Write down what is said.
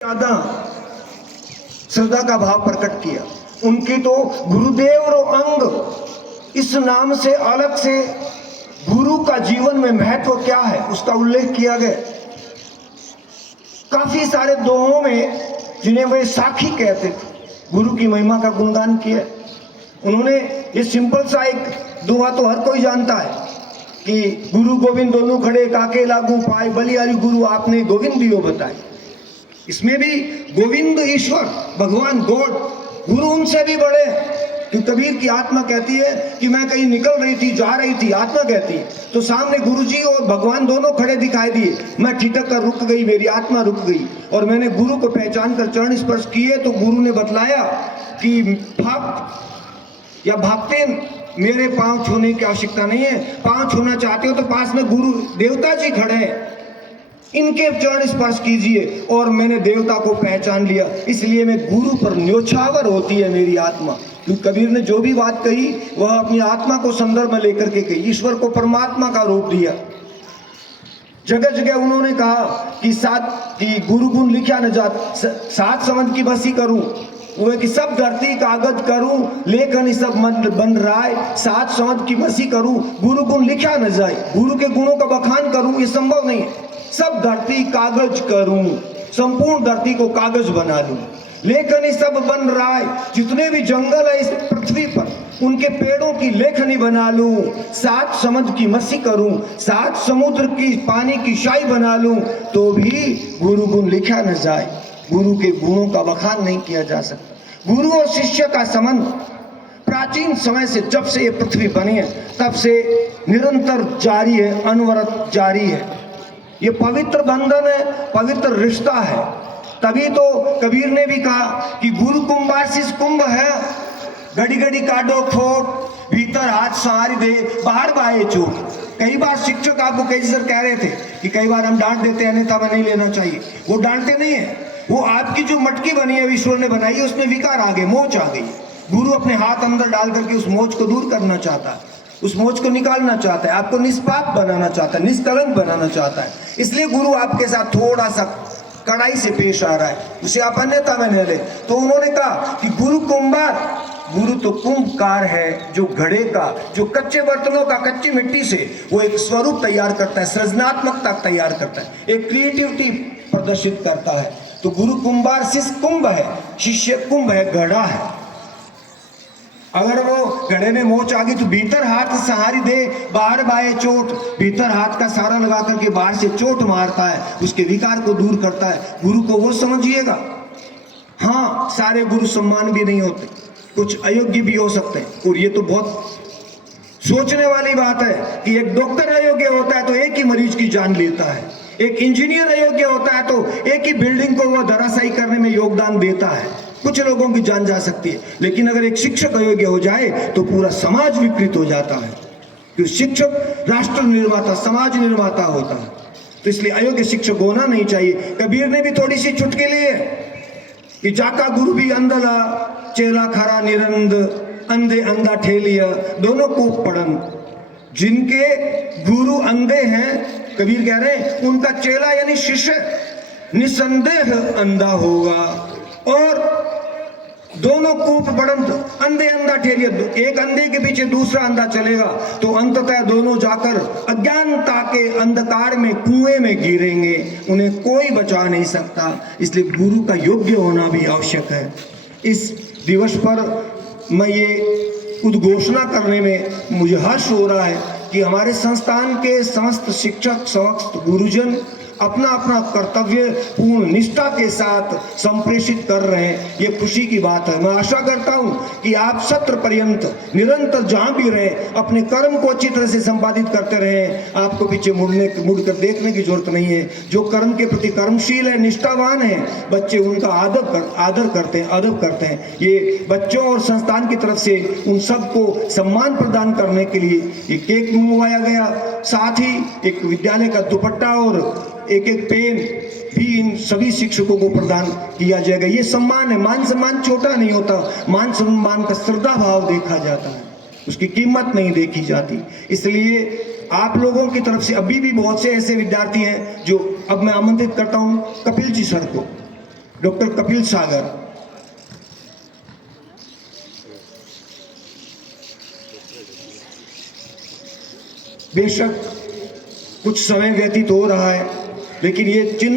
ज्यादा श्रद्धा का भाव प्रकट किया। उनकी तो गुरुदेव रो अंग इस नाम से अलग से गुरु का जीवन में महत्व क्या है उसका उल्लेख किया गया। काफी सारे दोहों में जिन्हें वे साखी कहते थे गुरु की महिमा का गुणगान किया। उन्होंने ये सिंपल सा एक दोहा तो हर कोई जानता है कि गुरु गोविंद दोनों खड़े काके लागू पाए बलिहारी गुरु आपने गोविंद दियो बताए। इसमें भी गोविंद ईश्वर भगवान गॉड गुरु उनसे भी बड़े कि कबीर की आत्मा कहती है कि मैं कहीं निकल रही थी जा रही थी, आत्मा कहती है तो सामने गुरुजी और भगवान दोनों खड़े दिखाई दिए। मैं ठिठक कर रुक गई, मेरी आत्मा रुक गई और मैंने गुरु को पहचान कर चरण स्पर्श किए तो गुरु ने बतलाया कि भक्त या भक्ति मेरे पांव छूने की आवश्यकता नहीं है। पांव छूना चाहते हो तो पास में गुरु देवता जी खड़े हैं, इनके चरण स्पर्श कीजिए। और मैंने देवता को पहचान लिया, इसलिए मैं गुरु पर न्योछावर होती है मेरी आत्मा। क्योंकि कबीर ने जो भी बात कही वह अपनी आत्मा को संदर्भ में लेकर के कही, ईश्वर को परमात्मा का रूप दिया। जगह जगह उन्होंने कहा कि गुरु गुण लिखा न जात, सात समझ की बसी करूं वह कि सब धरती कागज करूं लेखन सब मन बन राय, सात समझ की बसी करूं गुरु गुण लिखा न जाए। गुरु के गुणों का बखान करूं ये संभव नहीं है। सब धरती कागज करूं, संपूर्ण धरती को कागज बना लूं, लेखनी सब बन राय, जितने भी जंगल है इस पृथ्वी पर उनके पेड़ों की लेखनी बना लूं। सात समझ की मसी करूं, सात समुद्र की पानी की शाही बना लूं तो भी गुरु गुण लिखा न जाए। गुरु के गुणों का बखान नहीं किया जा सकता। गुरु और शिष्य का संबंध प्राचीन समय से, जब से ये पृथ्वी बनी है तब से निरंतर जारी है, अनवरत जारी है। ये पवित्र बंधन है, पवित्र रिश्ता है। तभी तो कबीर ने भी कहा कि गुरु कुंभाशिष कुंभ है, घड़ी घड़ी काटो खोट, भीतर हाथ सहारी दे बाहर बाहे चोट। कई बार शिक्षक आपको कई सर कह रहे थे कि कई बार हम डांट देते हैं अन्यथा में नहीं लेना चाहिए। वो डांटते नहीं है, वो आपकी जो मटकी बनी है ईश्वर ने बनाई है उसमें विकार आ गए, मोच आ गई। गुरु अपने हाथ अंदर डाल करके उस मोच को दूर करना चाहता है, उस मोच को निकालना चाहता है, आपको निष्पाप बनाना चाहता है, निष्कलंक बनाना चाहता है। इसलिए गुरु आपके साथ थोड़ा सा कड़ाई से पेश आ रहा है, उसे आप अन्यथा में न ले। तो उन्होंने कहा कि गुरु कुंभार, गुरु तो कुंभकार है जो घड़े का, जो कच्चे बर्तनों का कच्ची मिट्टी से वो एक स्वरूप तैयार करता है, सृजनात्मकता तैयार करता है, एक क्रिएटिविटी प्रदर्शित करता है। तो गुरु कुंभार शिष्य कुंभ है, शिष्य कुंभ है, घड़ा है। अगर वो घड़े में मोच आ गई तो भीतर हाथ सहारी दे बाहर बाहे चोट, भीतर हाथ का सहारा लगा करके बाहर से चोट मारता है, उसके विकार को दूर करता है। गुरु को वो समझिएगा। हाँ, सारे गुरु सम्मान भी नहीं होते, कुछ अयोग्य भी हो सकते हैं। और ये तो बहुत सोचने वाली बात है कि एक डॉक्टर अयोग्य होता है तो एक ही मरीज की जान लेता है, एक इंजीनियर अयोग्य होता है तो एक ही बिल्डिंग को वह धराशायी करने में योगदान देता है, कुछ लोगों की जान जा सकती है। लेकिन अगर एक शिक्षक अयोग्य हो जाए तो पूरा समाज विकृत हो जाता है, क्योंकि शिक्षक राष्ट्र निर्माता, समाज निर्माता होता है। तो इसलिए अयोग्य शिक्षक होना नहीं चाहिए। कबीर ने भी थोड़ी सी चुटकी है कि जाका गुरु भी अंधला चेला खरा निरंद, अंधे अंधा ठेलिया दोनों को पढ़न। जिनके गुरु अंधे हैं, कबीर कह रहे हैं, उनका चेला यानी शिष्य निसंदेह अंधा होगा और दोनों कूप बढ़ंत, अंधे अंधा ठेलिया, एक अंधे के पीछे दूसरा अंधा चलेगा तो अंततः दोनों जाकर अज्ञानता के अंधकार में कुएं में गिरेंगे, उन्हें कोई बचा नहीं सकता। इसलिए गुरु का योग्य होना भी आवश्यक है। इस दिवस पर मैं ये उद्घोषणा करने में मुझे हर्ष हो रहा है कि हमारे संस्थान के समस्त शिक्षक, समस्त गुरुजन अपना अपना कर्तव्य पूर्ण निष्ठा के साथ संप्रेषित कर रहे हैं। ये खुशी की बात है। मैं आशा करता हूं कि आप सत्र पर्यंत निरंतर जहां भी रहे अपने कर्म को अच्छी तरह से संपादित करते रहे। आपको पीछे मुड़कर देखने की जरूरत नहीं है। जो कर्म के प्रति कर्मशील है, निष्ठावान है, बच्चे उनका आदर करते हैं, अदब करते हैं। ये बच्चों और संस्थान की तरफ से उन सबको सम्मान प्रदान करने के लिए एक केक मंगवाया गया, साथ ही एक विद्यालय का दुपट्टा और एक एक पेन भी इन सभी शिक्षकों को प्रदान किया जाएगा। ये सम्मान है। मान सम्मान छोटा नहीं होता, मान सम्मान का श्रद्धा भाव देखा जाता है, उसकी कीमत नहीं देखी जाती। इसलिए आप लोगों की तरफ से अभी भी बहुत से ऐसे विद्यार्थी हैं जो अब मैं आमंत्रित करता हूं कपिल जी सर को डॉक्टर कपिल सागर। बेशक कुछ समय व्यतीत हो रहा है, लेकिन ये चिन्ह